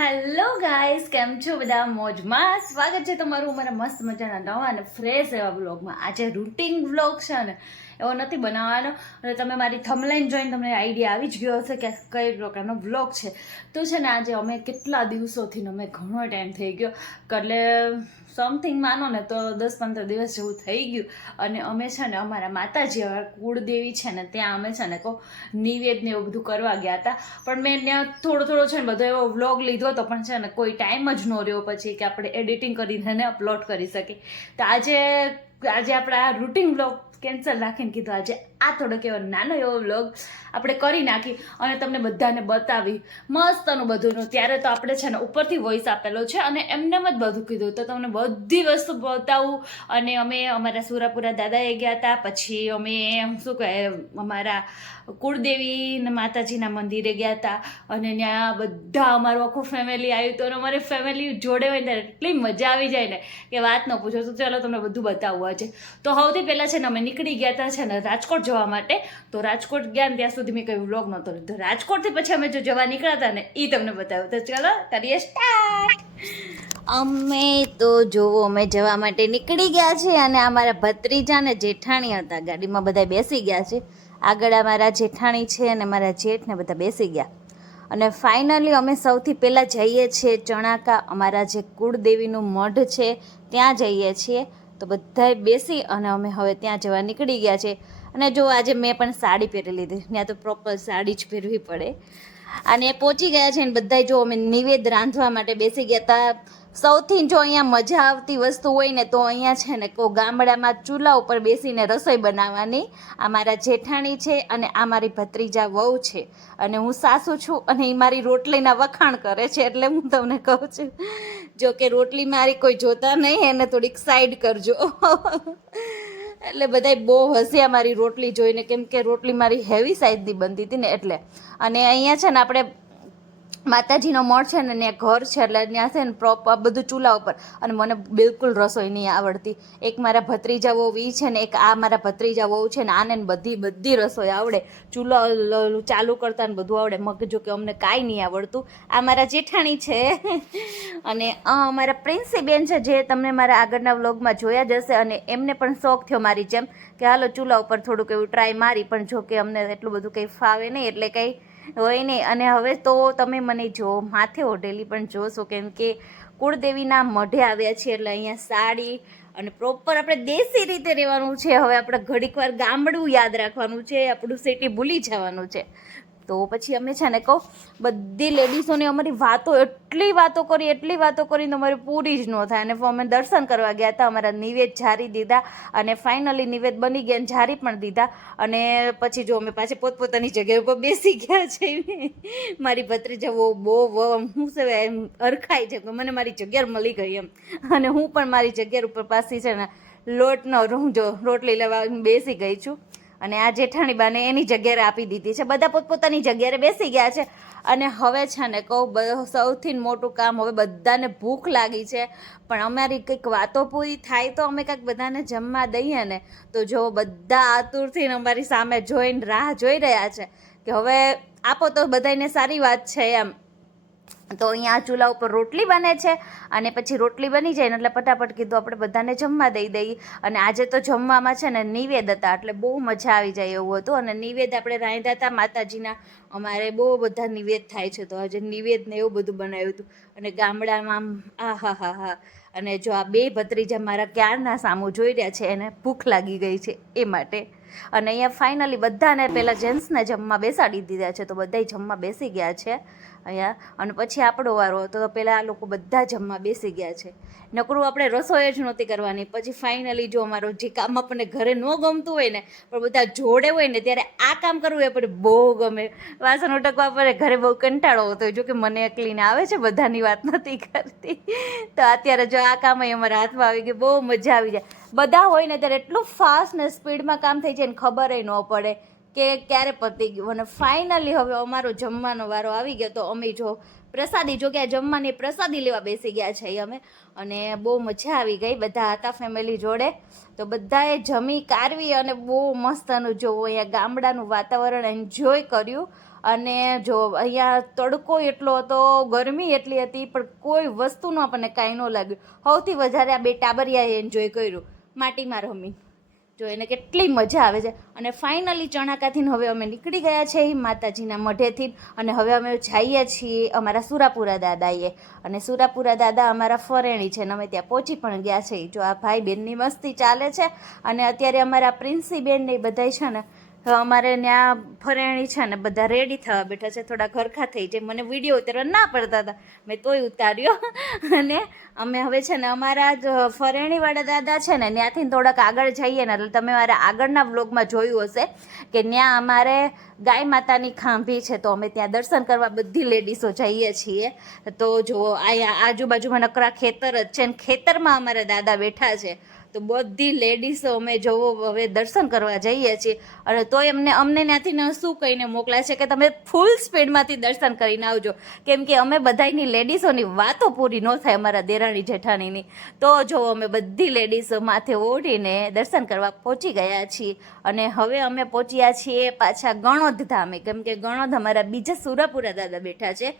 Hello guys, કેમ છો બધા? મોજમાં સ્વાગત છે તમારું અમારા મસ્ત મજાના નવા અને ફ્રેશ એવા વ્લોગમાં. આજે રૂટીન વ્લોગ છે ને એવો નથી બનાવવાનો, અને તમે મારી થંબનેલ જોઈને તમને આઈડિયા આવી જ ગયો હશે કે કઈ પ્રકારનો વ્લોગ છે. તો છે ને આજે અમે કેટલા દિવસોથી અમે ઘણો ટાઈમ થઈ ગયો એટલે સમથિંગ માનો ને તો 10-15 દિવસ જેવું થઈ ગયું, અને અમે છે ને અમારા માતાજી કુળદેવી છે ને ત્યાં અમે છે ને નિવેદ ને એવું બધું કરવા ગયા હતા. પણ મેં ત્યાં થોડો છે ને બધો એવો વ્લોગ લીધો હતો, પણ છે ને કોઈ ટાઈમ જ ન રહ્યો પછી કે આપણે એડિટિંગ કરીને અપલોડ કરી શકીએ. તો આજે આપણે આ રૂટીન વ્લોગ કેન્સલ રાખીને કીધું આજે આ થોડોક એવો નાનો એવો વ્લોગ આપણે કરી નાખી અને તમને બધાને બતાવી મસ્તનું બધુંનું. ત્યારે તો આપણે છે ને ઉપરથી વોઇસ આપેલો છે અને એમને જ બધું કીધું, તો તમને બધી વસ્તુ બતાવું. અને અમે અમારા સુરાપુરા દાદાએ ગયા હતા, પછી અમે શું કહે અમારા કુળદેવી માતાજીના મંદિરે ગયા હતા, અને ત્યાં બધા અમારું આખું ફેમિલી આવ્યું હતું. અને અમારી ફેમિલી જોડે હોય ને એટલી મજા આવી જાય ને કે વાત ન પૂછો. તો ચાલો તમને બધું બતાવવું આજે. તો સૌથી પહેલાં છે ને અમે નીકળી ગયા હતા છે ને રાજકોટ જવા માટે. તો રાજકોટ ગયા ને ત્યાં સુધી મેં કઈ વ્લોગ નહોતો લીધો. રાજકોટથી પછી અમે જો જવા નીકળ્યા હતા ને એ તમને બતાવ્યું. તો ચાલો કરીએ સ્ટાર્ટ. અમે તો જોવો અમે જવા માટે નીકળી ગયા છીએ, અને અમારા ભત્રીજા ને જેઠાણી હતા ગાડીમાં, બધા બેસી ગયા છે. આગળ અમારા જેઠાણી છે અને મારા જેઠ ને બધા બેસી ગયા. અને ફાઇનલી અમે સૌથી પહેલાં જઈએ છીએ ચણાકા, અમારા જે કુળદેવીનું મઢ છે ત્યાં જઈએ છીએ. તો બધાએ બેસી અને અમે હવે ત્યાં જવા નીકળી ગયા છે. અને જો આજે મેં પણ સાડી પહેરી લીધી, ત્યાં તો પ્રોપર સાડી જ પહેરવી પડે. અને પહોંચી ગયા છે ને બધા જો અમે નિવેદ રાંધવા માટે બેસી ગયા હતા. સૌથી જો અહીંયા મજા આવતી વસ્તુ હોય ને તો અહીંયા છે ને ગામડામાં ચૂલા ઉપર બેસીને રસોઈ બનાવવાની. આ મારા જેઠાણી છે અને આ મારી ભત્રીજા વહુ છે, અને હું સાસુ છું, અને એ મારી રોટલીના વખાણ કરે છે. એટલે હું તમને કહું છું, જો કે રોટલી મારી કોઈ જોતા નહીં, એને થોડીક સાઈડ કરજો. એટલે બધા બહુ હસ્યા મારી રોટલી જોઈને, કેમ કે રોટલી મારી હેવી સાઈઝની બનતી હતી ને એટલે. અને અહીંયા છે ને આપણે માતાજીનો મઠ છે ને ત્યાં ઘર છે, એટલે ત્યાં છે ને પ્રોપર બધું ચૂલા ઉપર. અને મને બિલકુલ રસોઈ નહીં આવડતી. એક મારા ભત્રીજા વહુ એ છે ને એક આ મારા ભત્રીજા વહુ છે ને, આને બધી રસોઈ આવડે, ચૂલો ચાલુ કરતા ને બધું આવડે. મગ જો કે અમને કાંઈ નહીં આવડતું. આ મારા જેઠાણી છે અને અમારા પ્રિન્સી બેન છે, જે તમને મારા આગળના વ્લોગમાં જોયા જ હશે. અને એમને પણ શોખ થયો મારી જેમ કે હાલો ચૂલા ઉપર થોડુંક એવું ટ્રાય મારી, પણ જો કે અમને એટલું બધું કંઈ ફાવે નહીં, એટલે કંઈ હોય નહીં. અને હવે તો તમે મને જો માથે ઓઢેલી પણ જોશો, કેમ કે કુળદેવીના મઢે આવ્યા છીએ, એટલે અહીંયા સાડી અને પ્રોપર આપણે દેશી રીતે રહેવાનું છે. હવે આપણે ઘડીક વાર ગામડું યાદ રાખવાનું છે, આપણું સિટી ભૂલી જવાનું છે. તો પછી અમે છે ને કહું બધી લેડીઝોને અમારી એટલી વાતો કરીને અમારે પૂરી જ ન થાય. અને અમે દર્શન કરવા ગયા હતા, અમારા નિવેદ ઝારી દીધા, અને ફાઇનલી નિવેદ બની ગયા, ઝારી પણ દીધા. અને પછી જો અમે પાછી પોતપોતાની જગ્યા ઉપર બેસી ગયા છે. મારી ભત્રીજા બહુ હું છે હરખાઈ છે કે મને મારી જગ્યા મળી ગઈ એમ. અને હું પણ મારી જગ્યા ઉપર પાછી છે ને લોટનો રોટલી લેવા બેસી ગઈ છું. અને આ જેઠાણી બાને એની જગ્યાએ આપી દીધી છે. બધા પોતપોતાની જગ્યાએ બેસી ગયા છે. અને હવે છે ને કહું સૌથી મોટું કામ, હવે બધાને ભૂખ લાગી છે, પણ અમારી કંઈક વાતો પૂરી થાય તો અમે કંઈક બધાને જમવા દઈએ ને. તો જો બધા આતુરથી અમારી સામે જોઈને રાહ જોઈ રહ્યા છે કે હવે આપો તો બધાને સારી વાત છે એમ. તો અહીંયા ચૂલા ઉપર રોટલી બને છે, અને પછી રોટલી બની જાય ને એટલે ફટાફટ કીધું આપણે બધાને જમવા દઈ દઈએ. અને આજે તો જમવામાં છે ને નિવેદ હતા, એટલે બહુ મજા આવી જાય એવું હતું. અને નિવેદ આપણે રાંધ્યા હતા માતાજીના, અમારે બહુ બધા નિવેદ થાય છે, તો આજે નિવેદ ને એવું બધું બનાવ્યું હતું. અને ગામડામાં હા. અને જો આ બે ભત્રીજા મારા ક્યારના સામું જોઈ રહ્યા છે, એને ભૂખ લાગી ગઈ છે એ માટે. અને અહીંયા ફાઇનલી બધાને પહેલાં જેન્ટ્સને જમવા બેસાડી દીધા છે, તો બધા જમવા બેસી ગયા છે અહીંયા. અને પછી આપણો વારો હતો, તો પહેલાં આ લોકો બધા જમવા બેસી ગયા છે. નકરું આપણે રસોઈ જ નહોતી કરવાની. પછી ફાઇનલી જો અમારો જે કામ આપણને ઘરે ન ગમતું હોય ને, પણ બધા જોડે હોય ને ત્યારે આ કામ કરવું એ પણ બહુ ગમે. વાસણ ઉટકવા પડે, ઘરે બહુ કંટાળો હોતો હોય, જો કે મને એકલીને આવે છે, બધાની વાત નથી કરતી. તો અત્યારે જો આ કામ અમારા હાથમાં આવી ગયું, બહુ મજા આવી જાય. બધા હોય ને ત્યારે એટલું ફાસ્ટ ને સ્પીડમાં કામ થઈ જાય ને ખબર ન પડે કે ક્યારે પતી ગયું. અને ફાઇનલી હવે અમારો જમવાનો વારો આવી ગયો. તો અમે જો પ્રસાદી, જો કે આ જમવાની પ્રસાદી લેવા બેસી ગયા છે અમે. અને બહુ મજા આવી ગઈ, બધા હતા ફેમિલી જોડે. તો બધાએ જમી કારવી અને બહુ મસ્તનું જોવું અહીંયા ગામડાનું વાતાવરણ એન્જોય કર્યું. અને જો અહીંયા તડકો એટલો હતો, ગરમી એટલી હતી, પણ કોઈ વસ્તુનું આપણને કાંઈ ન લાગ્યું. સૌથી વધારે આ બે ટાબરિયાએ એન્જોય કર્યું માટીમાં રમી. જો એને કેટલી મજા આવે છે. અને ફાઇનલી ચણાકાથી હવે અમે નીકળી ગયા છે માતાજીના મઢેથી, અને હવે અમે જઈએ છીએ અમારા સુરાપુરા દાદાએ. અને સુરાપુરા દાદા અમારા ફરેણી છે, અને અમે ત્યાં પહોંચી પણ ગયા છે. જો આ ભાઈ બહેનની મસ્તી ચાલે છે, અને અત્યારે અમારા પ્રિન્સી બેન ને બધાય છે ને અમારે ત્યાં ફરેણી છે ને બધા રેડી થવા બેઠા છે. થોડા ઘરખા થઈ જાય, મને વિડીયો ઉતારવા ના પડતા હતા, મેં તોય ઉતાર્યો. અને અમે હવે છે ને અમારા જ ફરેણીવાળા દાદા છે ને ત્યાંથી થોડાક આગળ જઈએ ને, એટલે તમે મારા આગળના વ્લોગમાં જોયું હશે કે ત્યાં અમારે ગાય માતાની ખાંભી છે, તો અમે ત્યાં દર્શન કરવા બધી લેડીઝો જઈએ છીએ. તો જો અહીંયા આજુબાજુમાં નકરા ખેતર જ છે, ને ખેતરમાં અમારા દાદા બેઠા છે. તો બધી લેડીઝો અમે જોવો હવે દર્શન કરવા જઈએ છીએ. અને તોય અમને ત્યાંથી શું કહીને મોકલાય છે કે તમે ફૂલ સ્પીડમાંથી દર્શન કરીને આવજો, કેમ કે અમે બધાની લેડીઝોની વાતો પૂરી ન થાય અમારા દેરાણી જેઠાણીની. તો જો અમે બધી લેડીઝો માથે ઓઢીને દર્શન કરવા પહોંચી ગયા છીએ. અને હવે અમે પહોંચ્યા છીએ પાછા ગણોદ ધામે, કેમ કે ગણોદ અમારા બીજા સુરાપુરા દાદા બેઠા છે,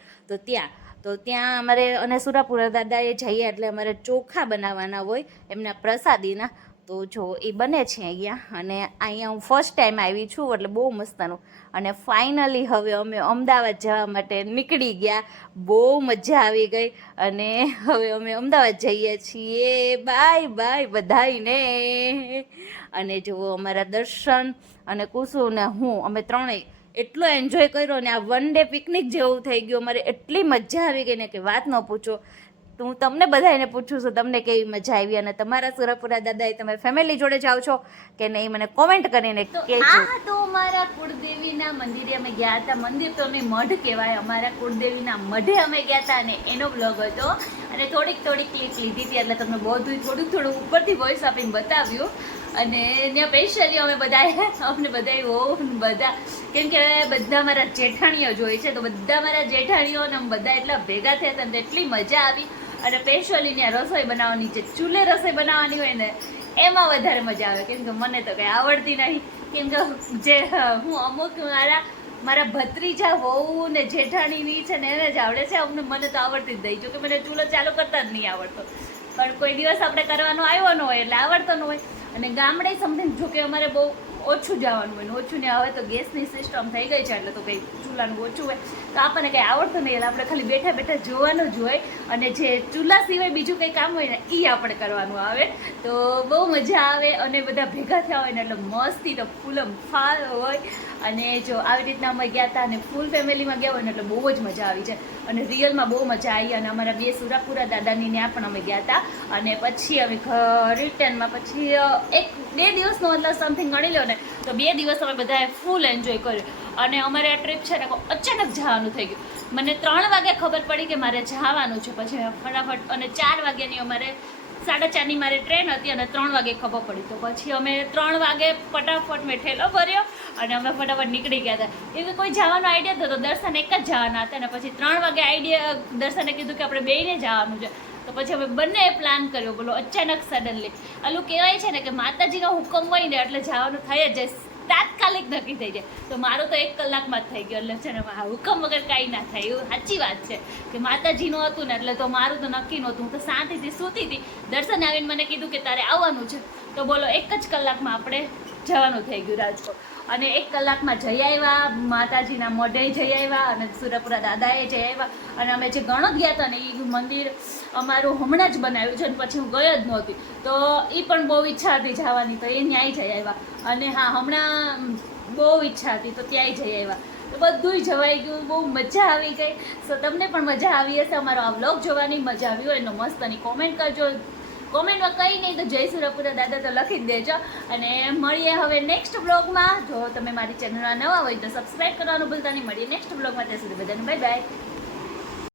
તો ત્યાં અમારે અને સુરાપુરા દાદાએ જઈએ એટલે અમારે ચોખા બનાવવાના હોય એમના પ્રસાદીના. તો જો એ બને છે અહીંયા, અને અહીંયા હું ફર્સ્ટ ટાઈમ આવી છું, એટલે બહુ મસ્તનું. અને ફાઇનલી હવે અમે અમદાવાદ જવા માટે નીકળી ગયા. બહુ મજા આવી ગઈ, અને હવે અમે અમદાવાદ જઈએ છીએ. બાય બાય બધાઈને. અને જુઓ અમારા દર્શન અને કુસુ ને હું અમે ત્રણેય એટલો એન્જોય કર્યો ને આ વન ડે પિકનિક જેવું થઈ ગયું. અમારે એટલી મજા આવી ગઈ ને કે વાત ન પૂછો. તો હું તમને બધાને પૂછું છું તમને કેવી મજા આવી, અને તમારા સુરાપુરા દાદાએ તમે ફેમિલી જોડે જાઓ છો કે નહીં મને કોમેન્ટ કરીને કહેજો. તો અમારા કુળદેવીના મંદિરે અમે ગયા હતા. મંદિર તો અમે મઢ કહેવાય, અમારા કુળદેવીના મઢે અમે ગયા હતા, અને એનો બ્લોગ હતો. અને થોડીક ક્લિપ લીધી હતી, એટલે તમને બધું થોડું ઉપરથી વોઇસ આપીને બતાવ્યું. અને ત્યાં સ્પેશિયલી અમે બધાએ બધા, કેમ કે બધા મારા જેઠાણીઓ જ હોય છે, તો બધા મારા જેઠાણીઓ ને બધા એટલા ભેગા થયા હતા, એટલી મજા આવી. અને સ્પેશિયલી ત્યાં રસોઈ બનાવવાની, જે ચૂલે રસોઈ બનાવવાની હોય ને એમાં વધારે મજા આવે, કેમ કે મને તો કંઈ આવડતી નહીં. કેમ કે જે હું અમુક મારા ભત્રીજા વહુ ને જેઠાણીની છે ને એને જ આવડે છે, મને તો આવડતી જ નહીં. જો કે મને ચૂલો ચાલુ કરતા જ નહીં આવડતો, પણ કોઈ દિવસ આપણે કરવાનો આવ્યો ન હોય એટલે આવડતો ન હોય. અને ગામડે સમથિંગ જો કે અમારે બહુ ઓછું જવાનું હોય ને ઓછું ને, હવે તો ગેસની સિસ્ટમ થઈ ગઈ છે, એટલે તો કંઈ ચૂલાનું ઓછું હોય તો આપણને કંઈ આવડતું નહીં, એટલે આપણે ખાલી બેઠા બેઠા જોવાનું જ હોય. અને જે ચૂલા સિવાય બીજું કંઈ કામ હોય ને એ આપણે કરવાનું આવે, તો બહુ મજા આવે. અને બધા ભેગા થયા હોય ને એટલે મસ્તી તો ફૂલમ ફાલ હોય. અને જો આવી રીતના અમે ગયા હતા, અને ફૂલ ફેમિલીમાં ગયા હોય ને એટલે બહુ જ મજા આવી છે, અને રિયલમાં બહુ મજા આવી. અને અમારા બે સુરાપુરા દાદાની ત્યાં પણ અમે ગયા હતા. અને પછી અમે રિટર્નમાં પછી 1-2 દિવસનો મતલબ સમથિંગ ગણી લો ને, તો 2 દિવસ અમે બધાએ ફૂલ એન્જોય કર્યું. અને અમારે આ ટ્રીપ છે ને અચાનક જવાનું થઈ ગયું. મને 3 વાગે ખબર પડી કે મારે જવાનું છે, પછી ફટાફટ, અને 4 વાગ્યાની અમારે 4:30ની મારે ટ્રેન હતી, અને 3 વાગે ખબર પડી. તો પછી અમે 3 વાગે ફટાફટ મેં ઠેલો ભર્યો અને અમે ફટાફટ નીકળી ગયા હતા. કેમ કે કોઈ જવાનો આઈડિયા હતો, તો દર્શન એક જ જવાના હતા. અને પછી 3 વાગે દર્શને કીધું કે આપણે બેયને જવાનું છે, તો પછી અમે બંને પ્લાન કર્યો. બોલો અચાનક સડનલી આલું કહેવાય છે ને કે માતાજીનો હુકમ હોય ને એટલે જવાનું થઈ જ જાય, તાત્કાલિક નક્કી થઈ જાય. તો મારું તો 1 કલાકમાં જ થઈ ગયું, એટલે છે ને હુકમ વગર કાંઈ ના થાય, એવું સાચી વાત છે કે માતાજીનું હતું ને એટલે તો મારું તો નક્કી નહોતું. હું તો શાંતિથી સૂતી હતી, દર્શન આવીને મને કીધું કે તારે આવવાનું છે, તો બોલો 1 જ કલાકમાં આપણે જવાનું થઈ ગયું રાજકોટ. અને 1 કલાકમાં જઈ આવ્યા, માતાજીના મઢે જઈ આવ્યા, અને સુરાપુરા દાદાએ જઈ આવ્યા. અને અમે જે ગણોદ ગયા હતા ને એ મંદિર અમારું હમણાં જ બનાવ્યું છે, અને પછી હું ગઈ જ નહોતી, તો એ પણ બહુ ઈચ્છા હતી જવાની, તો એ ન્યાય જઈ આવ્યા. અને હા, હમણાં બહુ ઈચ્છા હતી તો ત્યાંય જઈ આવ્યા. તો બધુંય જવાઈ ગયું, બહુ મજા આવી ગઈ. સો તમને પણ મજા આવી હશે, અમારો આ વ્લોગ જોવાની મજા આવી હોય તો મસ્તની કોમેન્ટ કરજો. કોમેન્ટમાં કંઈ નહીં તો જય સુરાપુરા દાદા તો લખી જ દેજો. અને મળીએ હવે નેક્સ્ટ બ્લોગમાં. જો તમે મારી ચેનલમાં નવા હોય તો સબસ્ક્રાઈબ કરવાનું ભૂલતા નહીં. મળીએ નેક્સ્ટ બ્લોગમાં, ત્યાં સુધી બધાને બાય બાય.